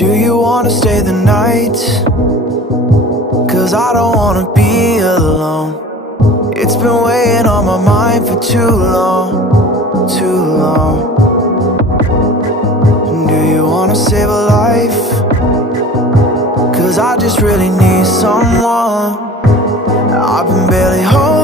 Do you wanna stay the night? 'Cause I don't wanna be alone. It's been weighing on my mind for too long, too long. Do you wanna save a life? 'Cause I just really need someone. I've been barely holding